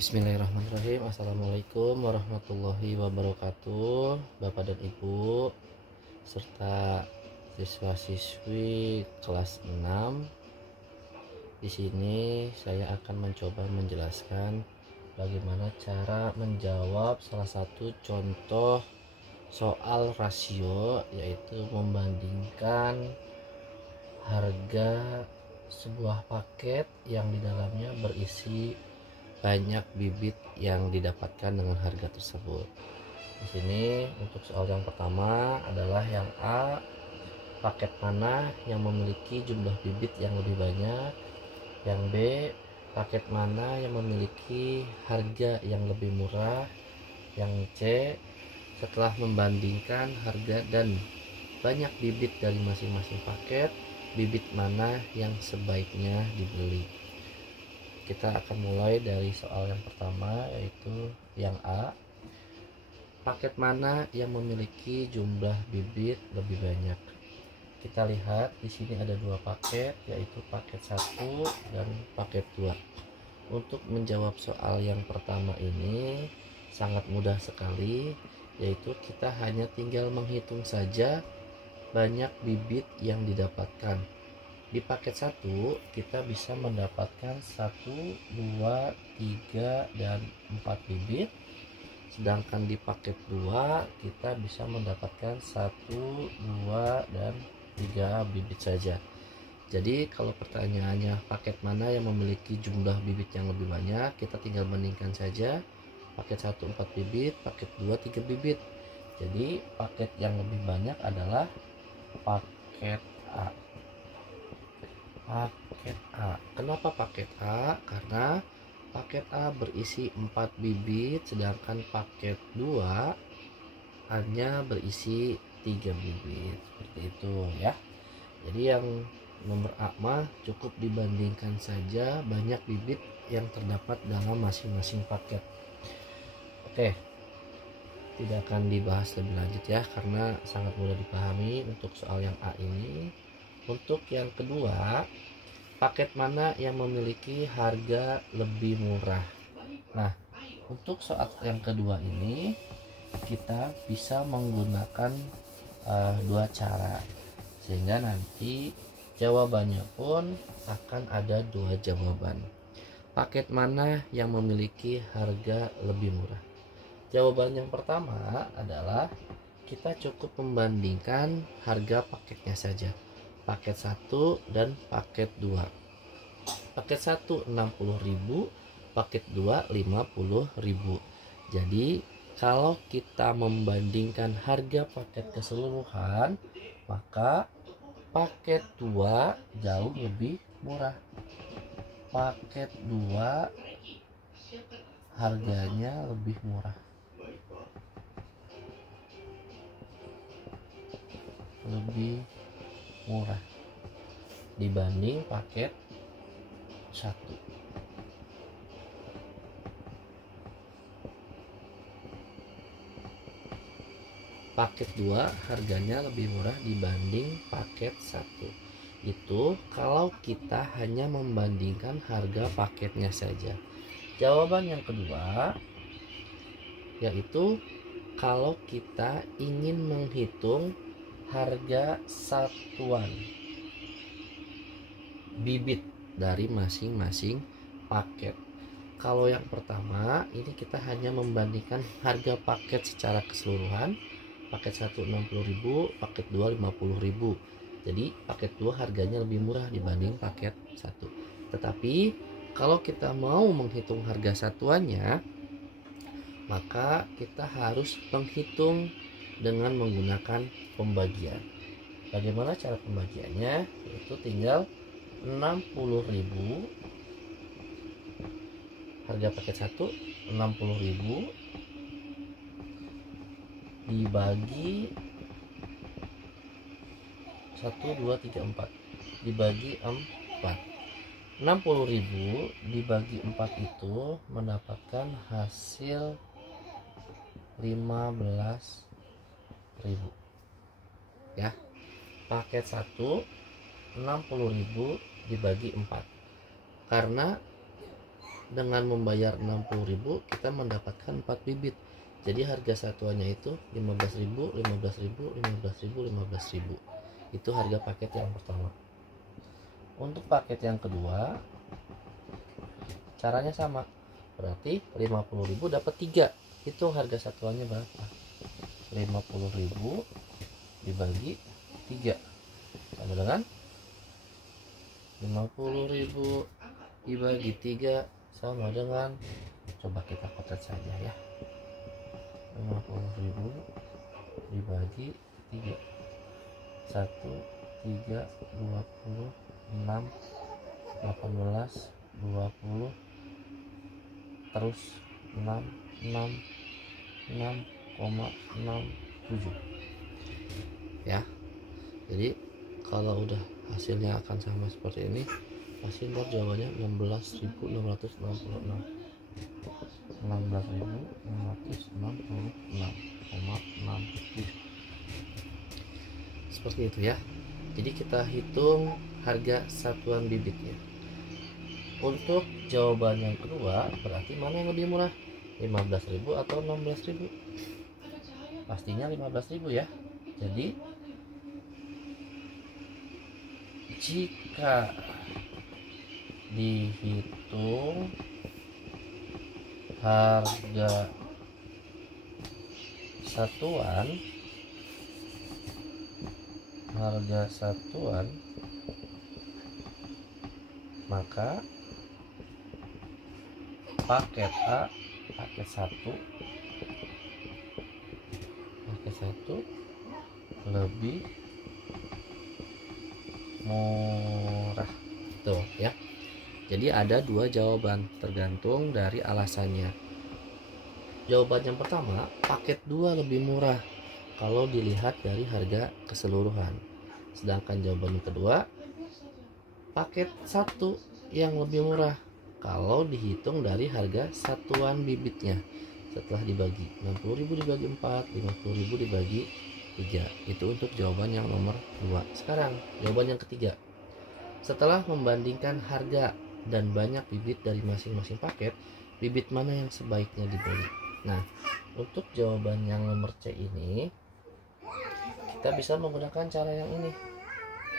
Bismillahirrahmanirrahim. Assalamualaikum warahmatullahi wabarakatuh, Bapak dan Ibu serta siswa-siswi kelas 6. Di sini saya akan mencoba menjelaskan bagaimana cara menjawab salah satu contoh soal rasio, yaitu membandingkan harga sebuah paket yang di dalamnya berisi banyak bibit yang didapatkan dengan harga tersebut. Di sini untuk soal yang pertama adalah yang A, paket mana yang memiliki jumlah bibit yang lebih banyak. Yang B, paket mana yang memiliki harga yang lebih murah. Yang C, setelah membandingkan harga dan banyak bibit dari masing-masing paket, bibit mana yang sebaiknya dibeli. Kita akan mulai dari soal yang pertama, yaitu yang A, paket mana yang memiliki jumlah bibit lebih banyak. Kita lihat di sini ada dua paket, yaitu paket 1 dan paket 2. Untuk menjawab soal yang pertama ini sangat mudah sekali, yaitu kita hanya tinggal menghitung saja banyak bibit yang didapatkan. Di paket 1 kita bisa mendapatkan 1, 2, 3, dan 4 bibit. Sedangkan di paket 2 kita bisa mendapatkan 1, 2, dan 3 bibit saja. Jadi kalau pertanyaannya paket mana yang memiliki jumlah bibit yang lebih banyak, kita tinggal bandingkan saja. Paket 1 4 bibit, paket 2 3 bibit. Jadi paket yang lebih banyak adalah paket A. Paket A. Kenapa paket A? Karena paket A berisi 4 bibit, sedangkan paket 2 hanya berisi 3 bibit. Seperti itu ya. Jadi yang nomor A mah cukup dibandingkan saja banyak bibit yang terdapat dalam masing-masing paket. Oke, tidak akan dibahas lebih lanjut ya, karena sangat mudah dipahami untuk soal yang A ini. Untuk yang kedua, paket mana yang memiliki harga lebih murah. Nah, untuk soal yang kedua ini kita bisa menggunakan dua cara, sehingga nanti jawabannya pun akan ada dua jawaban. Paket mana yang memiliki harga lebih murah? Jawaban yang pertama adalah kita cukup membandingkan harga paketnya saja. Paket 1 dan paket 2. Paket 1 60.000, paket 2 50.000. Jadi kalau kita membandingkan harga paket keseluruhan, maka paket 2 jauh lebih murah. Paket 2 harganya lebih murah. Lebih murah dibanding paket 1. Paket 2 harganya lebih murah dibanding paket 1. Itu kalau kita hanya membandingkan harga paketnya saja. Jawaban yang kedua yaitu kalau kita ingin menghitung harga satuan bibit dari masing-masing paket. Kalau yang pertama ini kita hanya membandingkan harga paket secara keseluruhan. Paket 1 60.000, paket 2 50.000. Jadi paket 2 harganya lebih murah dibanding paket 1. Tetapi kalau kita mau menghitung harga satuannya, maka kita harus menghitung dengan menggunakan pembagian. Bagaimana cara pembagiannya? Yaitu tinggal 60.000, harga paket 1 60.000 dibagi 1 2 3 4 dibagi 4. 60.000 dibagi 4 itu mendapatkan hasil 15.000 ya. Paket 1 60.000 dibagi 4, karena dengan membayar 60.000 kita mendapatkan 4 bibit. Jadi harga satuannya itu 15.000, 15.000, 15.000, 15.000. Itu harga paket yang pertama. Untuk paket yang kedua caranya sama. Berarti 50.000 dapat 3. Hitung harga satuannya berapa? 50.000 dibagi 3 sama dengan 50.000 dibagi 3 sama dengan, coba kita kotak saja ya, 50.000 dibagi 3 1, 3, 20, 6, 18, 20, terus 6, 6, 6,67 ya. Jadi kalau udah hasilnya akan sama seperti ini, pasti ntar jawabannya 16.666, 16.666,67 seperti itu ya. Jadi kita hitung harga satuan bibitnya. Untuk jawaban yang kedua, berarti mana yang lebih murah, 15.000 atau 16.000? Pastinya 15.000 ya. Jadi jika dihitung harga satuan, maka paket A, paket 1 lebih murah tuh ya. Jadi ada 2 jawaban tergantung dari alasannya. Jawaban yang pertama, paket 2 lebih murah kalau dilihat dari harga keseluruhan. Sedangkan jawaban yang kedua, paket 1 yang lebih murah kalau dihitung dari harga satuan bibitnya. Setelah dibagi 60.000 dibagi 4, 50.000 dibagi 3. Itu untuk jawaban yang nomor 2. Sekarang jawaban yang ketiga. Setelah membandingkan harga dan banyak bibit dari masing-masing paket, bibit mana yang sebaiknya dibeli? Nah, untuk jawaban yang nomor C ini kita bisa menggunakan cara yang ini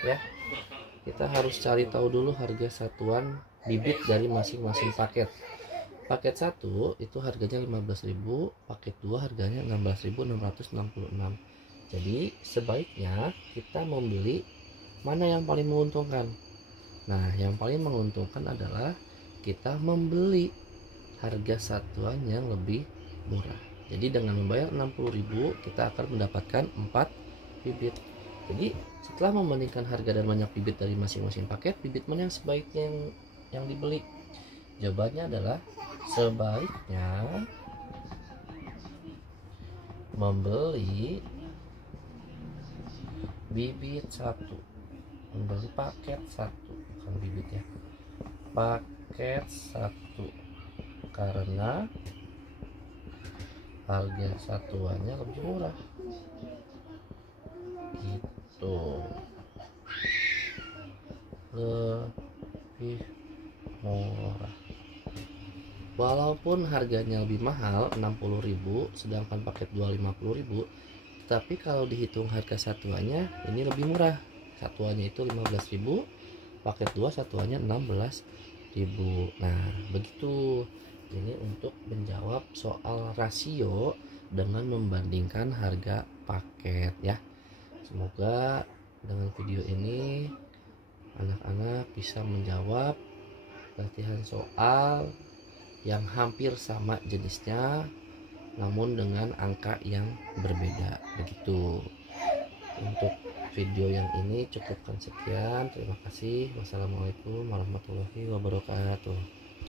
ya. Kita harus cari tahu dulu harga satuan bibit dari masing-masing paket. Paket 1 itu harganya 15.000, paket 2 harganya 16.666. Jadi sebaiknya kita membeli mana yang paling menguntungkan. Nah, yang paling menguntungkan adalah kita membeli harga satuan yang lebih murah. Jadi dengan membayar 60.000 kita akan mendapatkan 4 bibit. Jadi setelah membandingkan harga dan banyak bibit dari masing-masing paket, bibit mana yang sebaiknya yang dibeli? Jawabannya adalah sebaiknya membeli bibit 1, membeli paket 1, bukan bibit ya, paket 1, karena harga satuannya lebih murah gitu, lebih murah. Walaupun harganya lebih mahal 60.000, sedangkan paket 2 50.000, tapi kalau dihitung harga satuannya ini lebih murah. Satuannya itu 15.000, paket 2 satuannya 16.000. Nah, begitu. Ini untuk menjawab soal rasio dengan membandingkan harga paket ya. Semoga dengan video ini anak-anak bisa menjawab latihan soal yang hampir sama jenisnya namun dengan angka yang berbeda. Begitu. Untuk video yang ini cukupkan sekian. Terima kasih. Wassalamualaikum warahmatullahi wabarakatuh.